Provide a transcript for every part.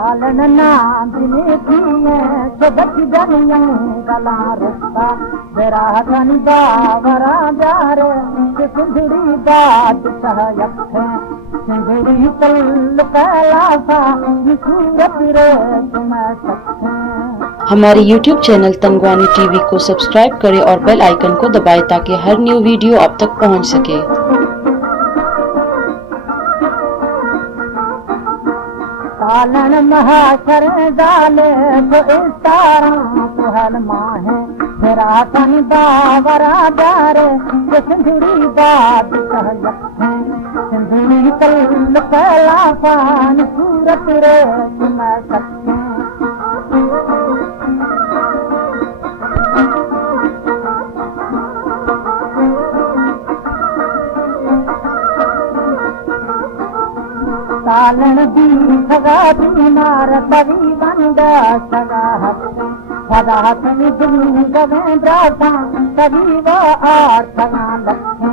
आलना दिने दिने सदक जनियं गला रस्ता मेरा धन बावरा जारे सिंधुड़ी बात सहयक है सिंधुड़ी तल कैलासा सूरत रे तुम सकते। हमारे YouTube चैनल तंगवानी टीवी को सब्सक्राइब करें और बेल आइकन को दबाएं ताकि हर न्यू वीडियो आप तक पहुंच सके। कालन महाशर डाले तो इस तारा तो हलमा है मेरा तन बावरा जारे सिंधुड़ी बात सहयक है सिंधुड़ी तल कैलासा सूरत रे तुम सकते। कालन दी सगा बीमार तवी बंदा सगा सदा तनी दुनी गवे जाता तवी वा आर सगा लखे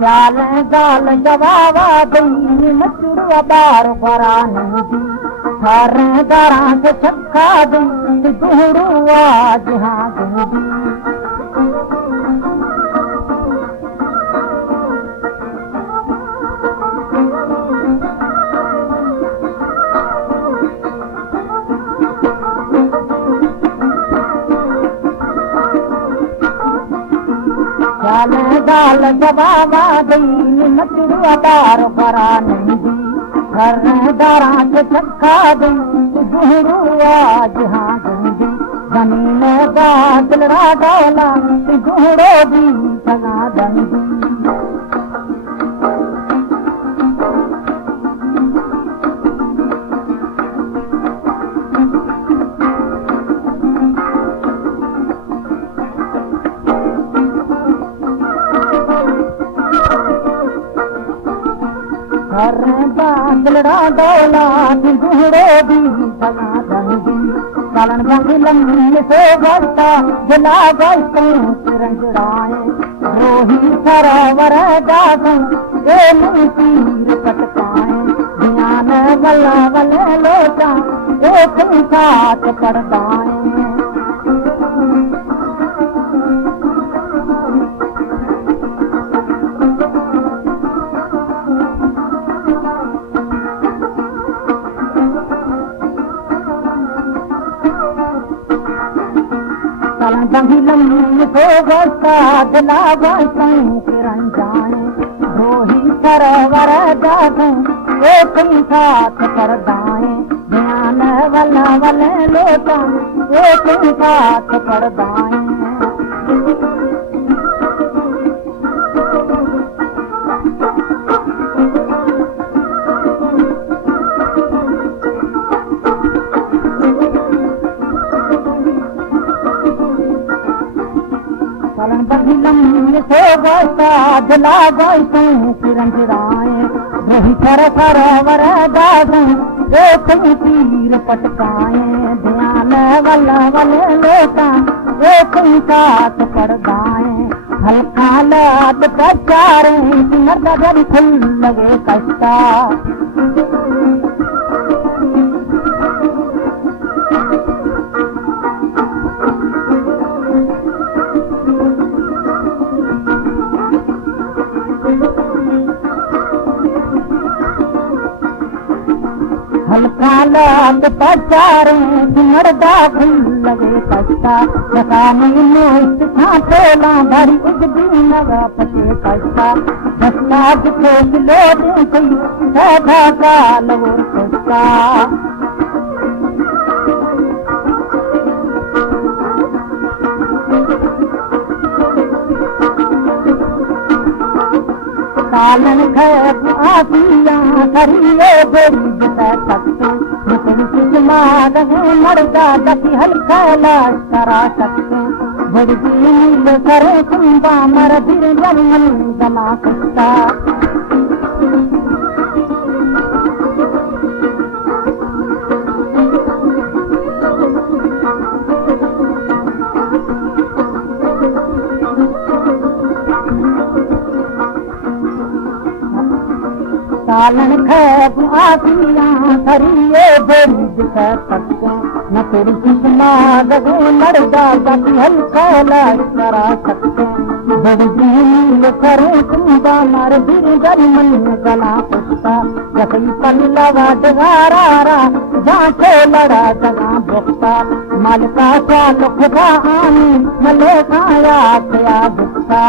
चाल गाल जवावा दी मचुर बार फरानी दी हर दरा से छक्का दी गुहरू आज हाँ दी गाल जवाबा दी मचुआ बार फरा नहीं दी हर दारा के चक्का दी गुहरू आज हाँ दी जमीन बादल डोला गुहरो दी सगा दी। बादलड़ा डोला गुहरो दी सगा दी कालन बंगलम से बस्ता जला गई रंगड़ाए रोही सरावर दासन ए तीर पटकाए ध्यान वला वले लोटा एक साथ पड़दाए। बंगलम से बस्ता जला गई किरण जाए रोही सरोवर दासन एक साथ पड़दाए ध्यान वला वले लोटा एक साथ पड़दाए। से बस्ता जला गई किरण गिराए वही सर सरोवर दासन एक तीर पटकाए ध्यान वला वले लोटा एक साथ पड़दाए हल्का लाद प्रचारे मर्दा जब फुल लगे कष्टा कालात पचारे मर्दा फुल लगे कष्टा सका में छाटोला भरी उगदी नगा पटे कष्टा दस्ता जितो किलो दे कोई साधा काल वो कष्टा कालन खैब आसिया करिए गरीब सकते मर्दा दसी हल्का लाश करा सकते बड़ी नील करे कुंबा मर दिल जमन जमा सकता। पालन खैब आसियां सरिये दिल दिख सके न तेरी सुषमा रगो लड़दा जाती हल्का लाश करा सके बड़ी नील करूं तुम्बा मार दिल गल मन गला पुष्पा जसई पल्लवा डगारा जाके लड़ा जगा भुक्ता मालका सा लुखदा आनी मले काया क्या भुक्ता